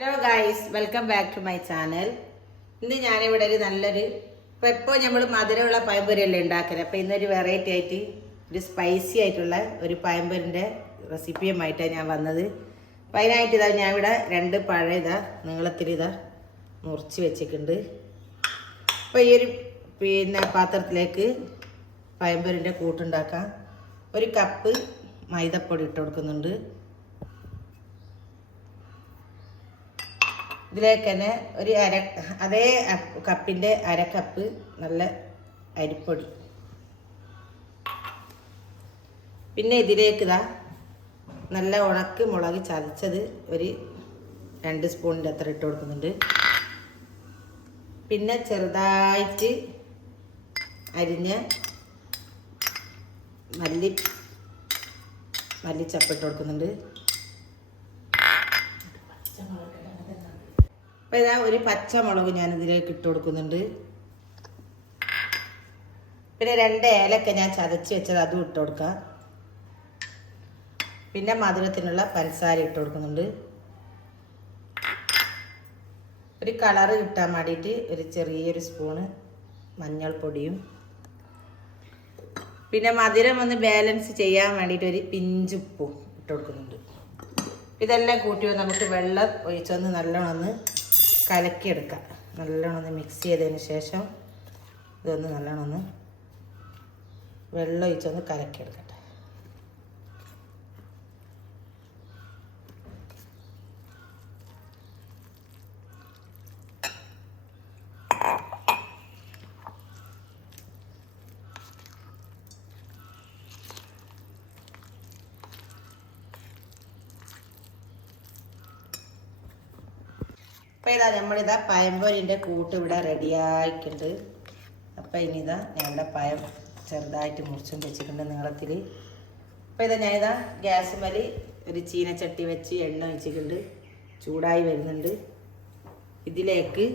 Hello guys welcome back to my channel ഇന്ന് ഞാനിവിടെ ഒരു നല്ലൊരു ഇപ്പോൾ എപ്പോൾ നമ്മൾ മധുരമുള്ള പഴംപൊരിയല്ലേ ഉണ്ടാക്കുന്നത് അപ്പോൾ ഇന്നൊരു വെറൈറ്റി ആയിട്ട് ഒരു സ്പൈസി ആയിട്ടുള്ള ഒരു പഴംപൊരിന്റെ റെസിപ്പിയുമായിട്ടാണ് ഞാൻ വന്നത്. അപ്പോൾ അതിനായിട്ട് ഇതാ ഞാൻ ഇവിടെ രണ്ട് പഴം ഇതാ നീളത്തിൽ ഇതാ മുറിച്ച് വെച്ചിട്ടുണ്ട്. അപ്പോൾ ഈ ഒരു പിന്നെ പാത്രത്തിലേക്ക് പഴംപൊരിന്റെ കൂട്ടുണ്ടാക്കാം ഒരു കപ്പ് മൈദപ്പൊടി ഇട്ട് കൊടുക്കുന്നുണ്ട്. ഇതിലേക്ക് തന്നെ ഒരു അര അതേ കപ്പിന്റെ അര കപ്പ് നല്ല അരിപ്പൊടി. പിന്നെ ഇതിലേക്ക് ഇതാ നല്ല ഉണക്ക് മുളക് ചതച്ചത് ഒരു രണ്ട് സ്പൂണിന്റെ അത്ര ഇട്ട് കൊടുക്കുന്നുണ്ട്. പിന്നെ ചെറുതായിട്ട് അരിഞ്ഞ മല്ലി മല്ലിച്ചപ്പ് ഇട്ട് കൊടുക്കുന്നുണ്ട്. അപ്പോൾ ഇതാ ഒരു പച്ചമുളക് ഞാൻ ഇതിലേക്ക് ഇട്ട് കൊടുക്കുന്നുണ്ട്. പിന്നെ രണ്ട് ഏലക്ക ഞാൻ ചതച്ച് വെച്ചത് അതും ഇട്ട് കൊടുക്കാം. പിന്നെ മധുരത്തിനുള്ള പഞ്ചസാര ഇട്ട് കൊടുക്കുന്നുണ്ട്. ഒരു കളറ് കിട്ടാൻ വേണ്ടിയിട്ട് ഒരു ചെറിയൊരു സ്പൂണ് മഞ്ഞൾപ്പൊടിയും. പിന്നെ മധുരം ഒന്ന് ബാലൻസ് ചെയ്യാൻ വേണ്ടിയിട്ട് ഒരു പിഞ്ചുപ്പും ഇട്ട് കൊടുക്കുന്നുണ്ട്. ഇതെല്ലാം കൂട്ടി നമുക്ക് വെള്ളം ഒഴിച്ചൊന്ന് നല്ലോണം ഒന്ന് കലക്കിയെടുക്കാം. നല്ലോണം ഒന്ന് മിക്സ് ചെയ്തതിന് ശേഷം ഇതൊന്ന് നല്ലോണം ഒന്ന് വെള്ളം ഒഴിച്ചൊന്ന് കലക്കിയെടുക്കട്ടെ അപ്പോൾ ഇതാ നമ്മളിതാ പഴംപൊരിന്റെ കൂട്ട് ഇവിടെ റെഡിയായിട്ടുണ്ട് അപ്പോൾ ഇനി ഇതാ ഞാൻ പയം ചെറുതായിട്ട് മുറിച്ചും വെച്ചിട്ടുണ്ട് നീളത്തിൽ അപ്പോൾ ഇതാ ഞാനിതാ ഗ്യാസ് മലി ഒരു ചീനച്ചട്ടി വെച്ച് എണ്ണ ഒഴിച്ചിട്ടുണ്ട്. ചൂടായി വരുന്നുണ്ട്. ഇതിലേക്ക്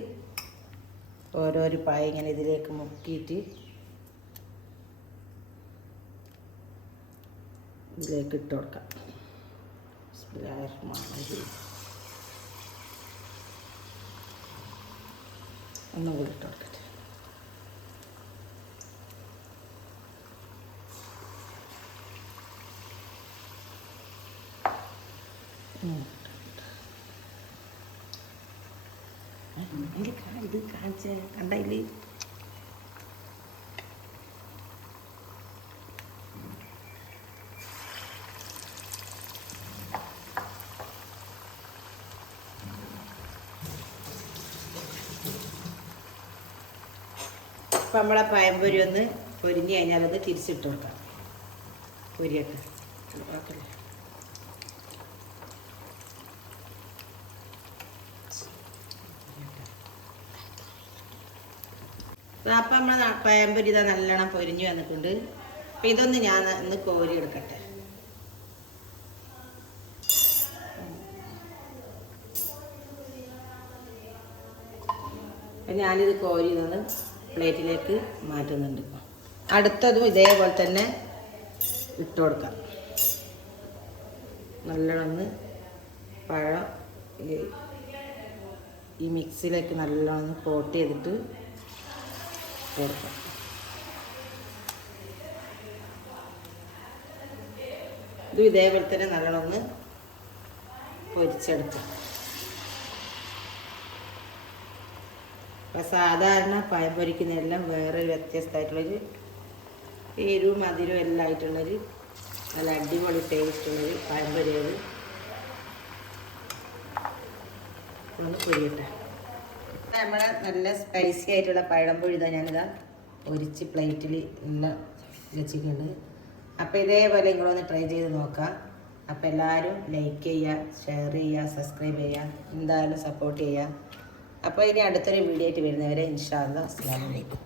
ഓരോരു പായ ഇങ്ങനെ ഇതിലേക്ക് മുക്കിയിട്ട് ഇതിലേക്ക് ഇട്ട് കൊടുക്കാം. ഒന്നും കൂടി ഇട്ട് കൊടുക്കട്ടെ ഇത് കാണിച്ച. കണ്ടതിൽ അപ്പം നമ്മളെ പഴംപൊരി ഒന്ന് പൊരിഞ്ഞ് കഴിഞ്ഞാൽ അത് തിരിച്ചിട്ട് കൊടുക്കാം. പൊരിയൊക്കെ. അപ്പം നമ്മൾ പഴംപൊരി ഇതാ നല്ലോണം പൊരിഞ്ഞു വന്നിട്ടുണ്ട്. അപ്പം ഇതൊന്ന് ഞാൻ ഒന്ന് കോരി എടുക്കട്ടെ. അപ്പം ഞാനിത് കോരി നിന്ന് പ്ലേറ്റിലേക്ക് മാറ്റുന്നുണ്ട്. അടുത്തതും ഇതേപോലെ തന്നെ ഇട്ട് കൊടുക്കാം. നല്ലോണം പഴം ഈ- മിക്സിയിലേക്ക് നല്ലോണം കോട്ട് ചെയ്തിട്ട് കൊടുക്കാം. ഇതും ഇതേപോലെ തന്നെ നല്ലോണം പൊരിച്ചെടുക്കാം. അപ്പം സാധാരണ പഴം പൊരിക്കുന്നതെല്ലാം വേറെ വ്യത്യസ്തമായിട്ടുള്ളൊരു എരിവും മധുരവും എല്ലാം ആയിട്ടുള്ളൊരു നല്ല അടിപൊളി ടേസ്റ്റ് ഉള്ളൊരു പഴം പൊരിയത് ഒന്ന് പൊരിയട്ടെ. നമ്മളെ നല്ല സ്പൈസി ആയിട്ടുള്ള പഴംപൊഴി ഇതാ ഞാനിതാ ഒരിച്ച് പ്ലേറ്റിൽ എല്ലാം വെച്ചിട്ടുണ്ട്. അപ്പോൾ ഇതേപോലെ നിങ്ങളൊന്ന് ട്രൈ ചെയ്ത് നോക്കാം. അപ്പോൾ എല്ലാവരും ലൈക്ക് ചെയ്യുക ഷെയർ ചെയ്യുക സബ്സ്ക്രൈബ് ചെയ്യുക എന്തായാലും സപ്പോർട്ട് ചെയ്യുക അപ്പോൾ ഇനി അടുത്തൊരു വീഡിയോ ആയിട്ട് വരുന്നവരെ ഇൻഷാല്ല അസ്സാം വലൈക്കും